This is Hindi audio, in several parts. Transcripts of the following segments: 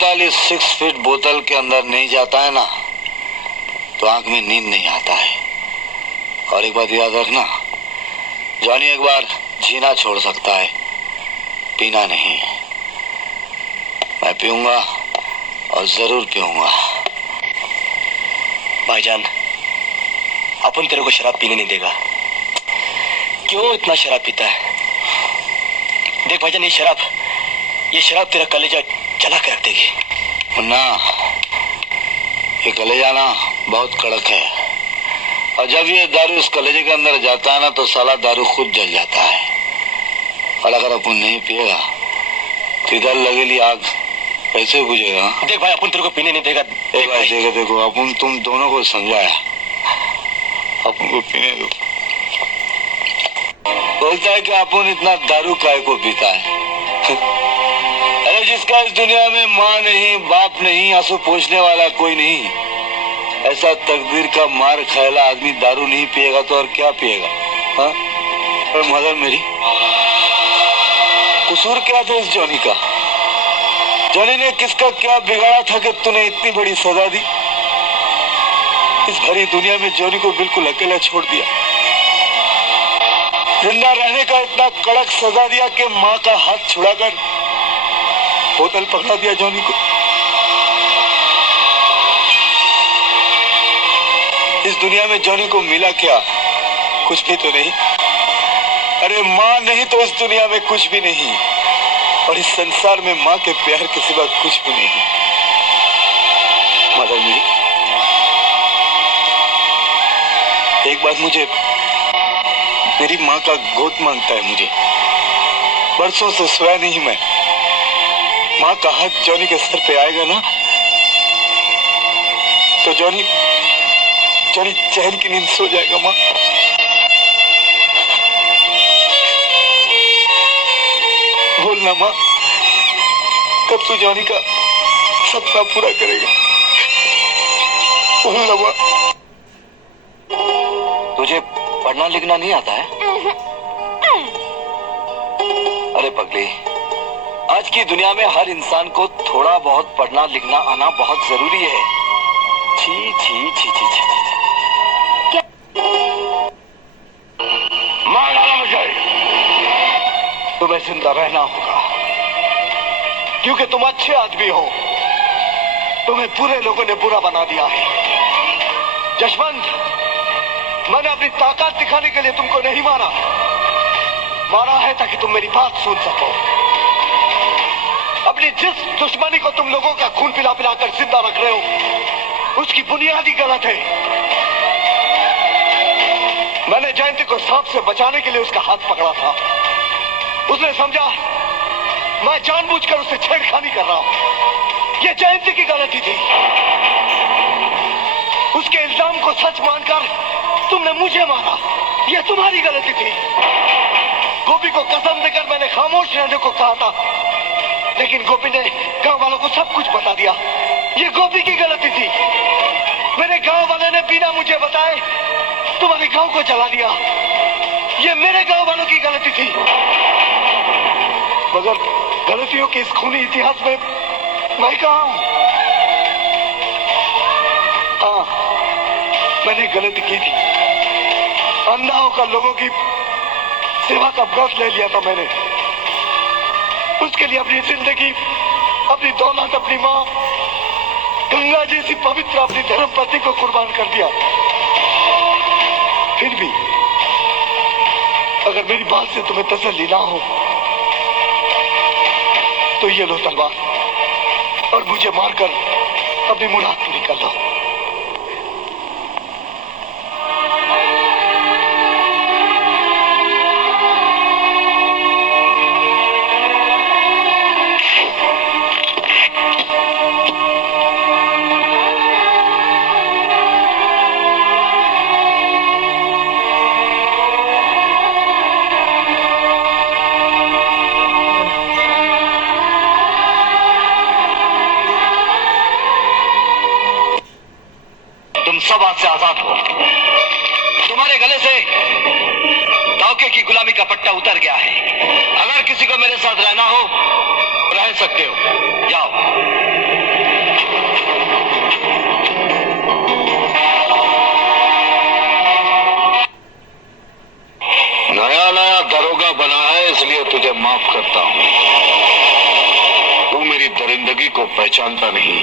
45 6 फीट बोतल के अंदर नहीं जाता है ना तो आंख में नींद नहीं आता है। और एक बात याद रखना, जॉनी एक बार जीना छोड़ सकता है, पीना नहीं। मैं पीऊंगा और जरूर पीऊंगा। भाईजान, अपन तेरे को शराब पीने नहीं देगा। क्यों इतना शराब पीता है? देख भाईजान, ये शराब तेरा कलेजा जला के रख देगी। ना, ये कलेजा ना बहुत कड़क है, और जब ये दारू इस कलेजे के अंदर जाता है ना तो साला दारू खुद जल जाता है। और अगर अपन नहीं पिएगा तो इधर लगेली आग कैसे बुझेगा? देख भाई, अपन तेरे को पीने नहीं देगा। देखो अपन तुम दोनों को समझाया, अपन को पीने दो। बोलता है कि अपन इतना दारू काहे को पीता है? अरे जिसका इस दुनिया में माँ नहीं, बाप नहीं, आंसू पोंछने वाला कोई नहीं, ऐसा तकदीर का मार खाएला आदमी दारू नहीं पिएगा तो और क्या पिएगा? हाँ? और मदर मेरी, कसूर क्या था इस जॉनी का? जॉनी ने किसका क्या बिगाड़ा था कि तूने इतनी बड़ी सजा दी? इस भरी दुनिया में जॉनी को बिल्कुल अकेला छोड़ दिया। जिंदा रहने का इतना कड़क सजा दिया कि माँ का हाथ छुड़ाकर बोतल पकड़ा दिया जॉनी को। इस दुनिया में जॉनी को मिला क्या? कुछ भी तो नहीं। अरे माँ नहीं तो इस दुनिया में कुछ भी नहीं, और इस संसार में माँ के प्यार के सिवा कुछ भी नहीं। मदर मेरी, एक बार मुझे मेरी माँ का गोद मांगता है मुझे। बरसों से सोया नहीं मैं। माँ का हाथ जॉनी के सर पे आएगा ना तो जॉनी चैन की नींद सो जाएगा। माँ, बोलना माँ, कब तू जॉनी का सपना पूरा करेगा? बोलना माँ। तुझे पढ़ना लिखना नहीं आता है? अरे पगली, आज की दुनिया में हर इंसान को थोड़ा बहुत पढ़ना लिखना आना बहुत जरूरी है। छी छी छी छी छी, छी। मार डाला मुझे। तुम्हें जिंदा रहना होगा क्योंकि तुम अच्छे आदमी हो। तुम्हें बुरे लोगों ने बुरा बना दिया है। जशवंत, मैंने अपनी ताकत दिखाने के लिए तुमको नहीं मारा है ताकि तुम मेरी बात सुन सको। अपनी जिस दुश्मनी को तुम लोगों का खून पिला पिलाकर जिंदा रख रहे हो उसकी बुनियाद ही गलत है। मैंने जयंती को सांप से बचाने के लिए उसका हाथ पकड़ा था। उसने समझा मैं जानबूझकर उससे छेड़खानी कर रहा हूं। यह जयंती की गलती थी। उसके इल्जाम को सच मानकर तुमने मुझे मारा, यह तुम्हारी गलती थी। गोपी को कसम देकर मैंने खामोश रहने को कहा था, लेकिन गोपी ने गांव वालों को सब कुछ बता दिया। यह गोपी की गलती थी। मेरे गांव वाले ने बिना मुझे बताए तुम्हारे गांव को जला दिया। यह मेरे गांव वालों की गलती थी। मगर गलतियों के इस खूनी इतिहास में मैं कहां हूं? हाँ, मैंने गलती की थी। अंधा होकर लोगों की सेवा का व्रत ले लिया था मैंने। उसके लिए अपनी जिंदगी, अपनी दौलत, अपनी माँ, गंगा जैसी पवित्र अपनी धर्म पत्नी को कुर्बान कर दिया। फिर भी अगर मेरी बात से तुम्हें तसल्ली ना हो तो ये लो तलवार और मुझे मारकर अपनी मुराद पूरी कर लो। सब आज से आजाद हो। तुम्हारे गले से धोखे की गुलामी का पट्टा उतर गया है। अगर किसी को मेरे साथ रहना हो, रह सकते हो। जाओ। जिंदगी को पहचानता नहीं,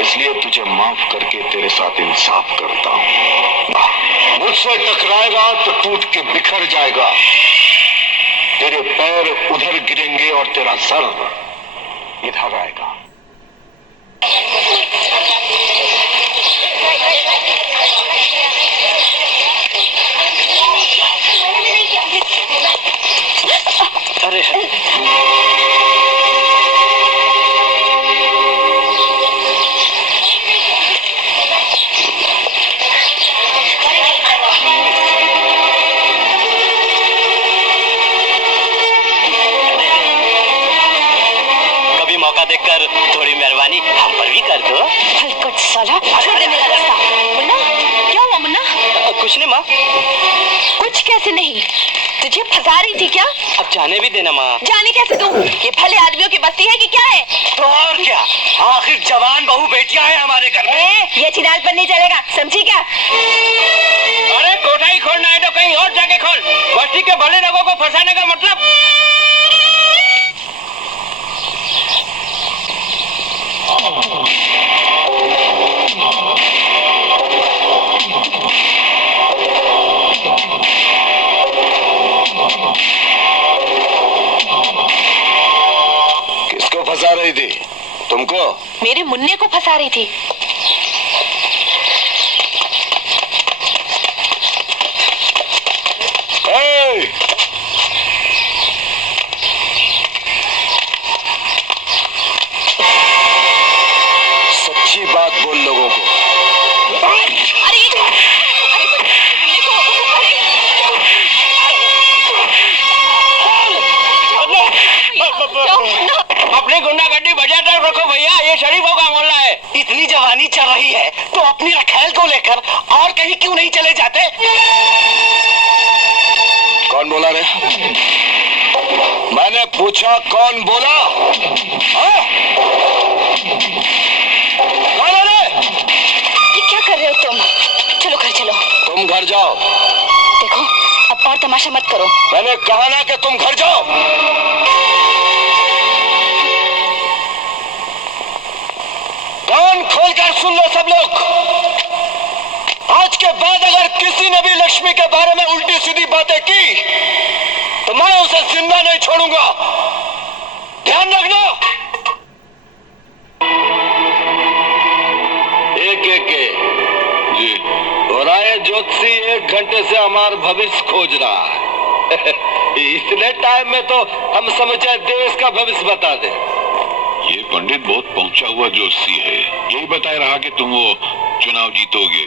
इसलिए तुझे माफ करके तेरे साथ इंसाफ करता हूं। मुझसे टकराएगा तो टूट के बिखर जाएगा, तेरे पैर उधर गिरेंगे और तेरा सर इधर आएगा। अरे कभी मौका देखकर थोड़ी मेहरबानी हम पर भी कर दो। हलकट साला, छोड़ दे मेरा रास्ता। मुन्ना, क्या हुआ मुन्ना? कुछ नहीं माँ। कुछ कैसे नहीं? तुझे फंसा रही थी क्या? अब जाने भी देना माँ। जाने कैसे दूं? ये भले आदमियों की बस्ती है कि क्या है? तो और क्या, आखिर जवान बहू बेटियां हैं हमारे घर में। ये चिनाल पर नहीं चलेगा, समझी क्या? अरे कोठा ही खोलना है तो कहीं और जाके खोल। बस्ती के भले लोगों को फंसाने का मतलब। किसको फंसा रही थी? तुमको? मेरे मुन्ने को फंसा रही थी। ए! सच्ची बात बोल लोगों को। अरे मुन्ने को, अपनी गुंडागर्दी बजा तक रखो भैया, ये शरीफों का मोहल्ला है। इतनी जवानी चल रही है तो अपनी रखेल को लेकर और कहीं क्यों नहीं चले जाते? कौन बोला रे? मैंने पूछा कौन बोला? हाँ? कौन है रे? ये क्या कर रहे हो तुम? चलो घर चलो। तुम घर जाओ। देखो, अब और तमाशा मत करो। मैंने कहा ना कि तुम घर जाओ। कान खोलकर सुन लो सब लोग। आज के बाद अगर किसी ने भी लक्ष्मी के बारे में उल्टी सीधी बातें की तो मैं उसे जिंदा नहीं छोड़ूंगा, ध्यान रखना। एक जी। और आए ज्योतिषी 1 घंटे से हमारा भविष्य खोज रहा है। इतने टाइम में तो हम समझे देश का भविष्य बता दे। ये पंडित बहुत पहुंचा हुआ ज्योतिषी है। यही बता रहा कि तुम वो चुनाव जीतोगे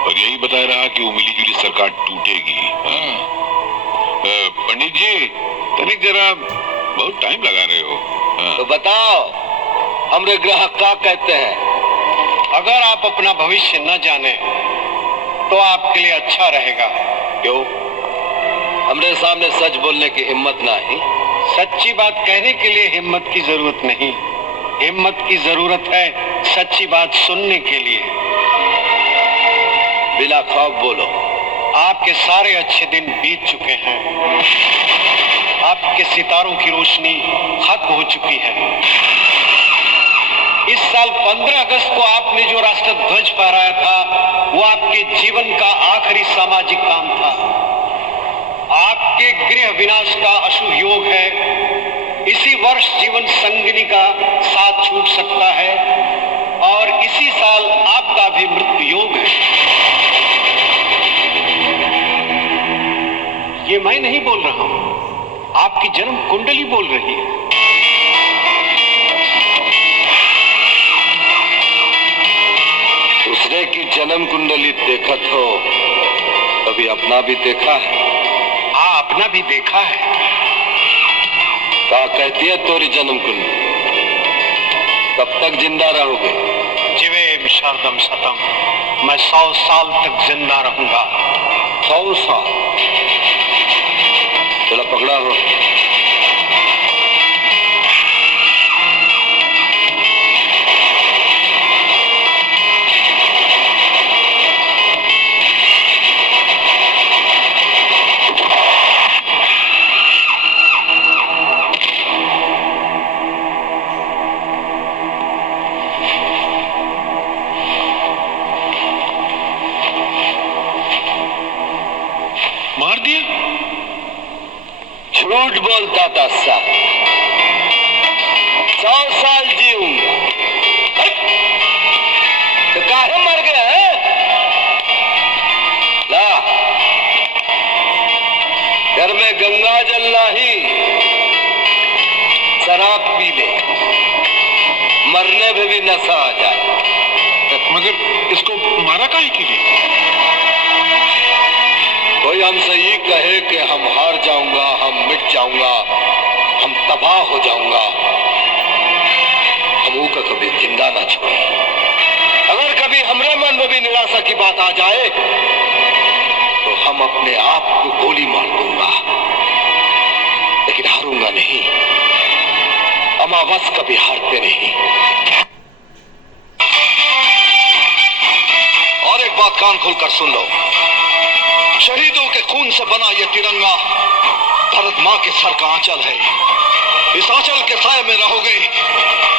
और यही बता रहा कि वो मिली-जुली सरकार टूटेगी। पंडित जी, तनिक जरा बहुत टाइम लगा रहे हो। तो बताओ, हमरे ग्राहक क्या कहते हैं? अगर आप अपना भविष्य न जाने तो आपके लिए अच्छा रहेगा। क्यों? हमरे सामने सच बोलने की हिम्मत नहीं। सच्ची बात कहने के लिए हिम्मत की जरूरत नहीं, हिम्मत की जरूरत है सच्ची बात सुनने के लिए। बिला खौफ बोलो। आपके सारे अच्छे दिन बीत चुके हैं, आपके सितारों की रोशनी खत्म हो चुकी है। इस साल 15 अगस्त को आपने जो राष्ट्र ध्वज फहराया था वो आपके जीवन का आखिरी सामाजिक काम था। आपके गृह विनाश का अशुभ योग है। इसी वर्ष जीवन संगिनी का साथ छूट सकता है और इसी साल आपका भी मृत्यु योग है। ये मैं नहीं बोल रहा हूं, आपकी जन्म कुंडली बोल रही है। दूसरे की जन्म कुंडली देखत हो, कभी अपना भी देखा है? हाँ, अपना भी देखा है। क्या कहती है तोरी जन्म कुंडली? कब तक जिंदा रहोगे? जीवेम शरदम शतम, मैं 100 साल तक जिंदा रहूंगा। 100 साल? चलो पकड़ा हो। झूठ बोलता था साहब। 100 साल जीऊंगा तो काहे मर गए हैं? ला, घर में गंगा जल नहीं, शराब पी ले, मरने में भी नशा आ जाए। मगर इसको मारा काहे के लिए? कोई हमसे ये कहे कि हम हार जाऊंगा, हम मिट जाऊंगा, हम तबाह हो जाऊंगा, हम का कभी जिंदा ना छोड़े। अगर कभी हमरे मन में भी निराशा की बात आ जाए तो हम अपने आप को गोली मार दूंगा, लेकिन हारूंगा नहीं। अमावस कभी हारते नहीं। और एक बात कान खोलकर सुन लो, शहीदों के खून से बना यह तिरंगा भारत माँ के सर का आंचल है। इस आंचल के साए में रहोगे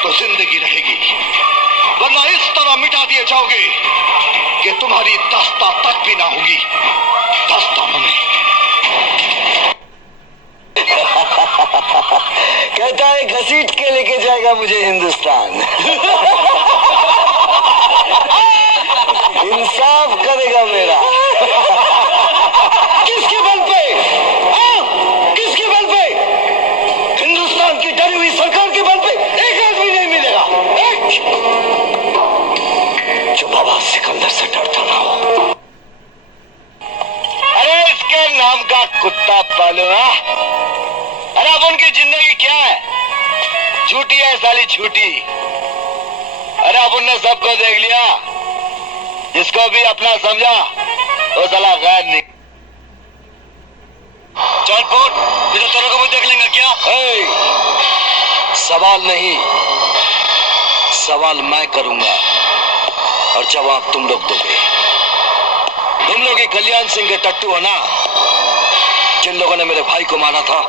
तो जिंदगी रहेगी, वरना इस तरह मिटा दिए जाओगे कि तुम्हारी दास्तां तक भी ना होगी दास्तानों में। कहता है घसीट के लेके जाएगा मुझे हिंदुस्तान। इंसाफ करेगा मेरा। किसके बल पे? किसके बल पे? हिंदुस्तान की डरी हुई सरकार के बल पे एक आदमी नहीं मिलेगा, एक जो बाबा सिकंदर से डरता ना हो। अरे इसके नाम का कुत्ता पालो ना। अरे अब उनकी जिंदगी क्या है? झूठी है साली, झूठी। अरे अब उनने सबको देख लिया, जिसको भी अपना समझा वो साला गैर नहीं। चल पोट, मेरे तेरे को भी देख लेंगे क्या? सवाल नहीं, सवाल मैं करूंगा और जवाब तुम लोग दोगे। तुम लोग ही कल्याण सिंह के टट्टू हो ना, जिन लोगों ने मेरे भाई को मारा था।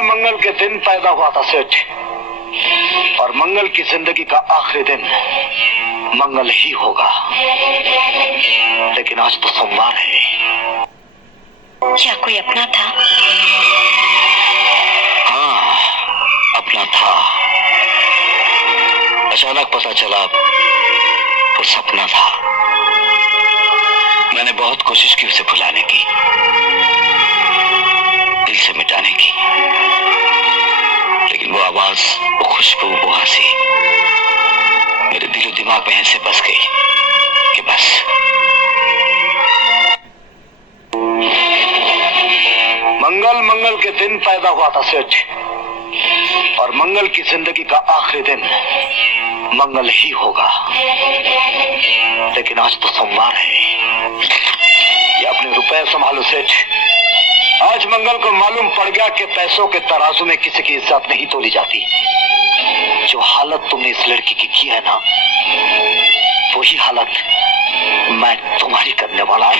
मंगल के दिन पैदा हुआ था सेठ, और मंगल की जिंदगी का आखिरी दिन मंगल ही होगा। लेकिन आज तो सोमवार है। क्या कोई अपना था? हाँ, अपना था। अचानक पता चला वो सपना था। मैंने बहुत कोशिश की उसे भुलाने की, दिल से मिटाने की, लेकिन वो आवाज, वो खुशबू, वो हंसी मेरे दिलो दिमाग में ऐसे बस गई कि बस। मंगल के दिन पैदा हुआ था सेठ, और मंगल की जिंदगी का आखिरी दिन मंगल ही होगा। लेकिन आज तो सोमवार है। ये अपने रुपए संभालो सेठ। आज मंगल को मालूम पड़ गया कि पैसों के तराजू में किसी की इज्जत नहीं तोली जाती। जो हालत तुमने इस लड़की की है ना, वही हालत मैं तुम्हारी करने वाला हूं।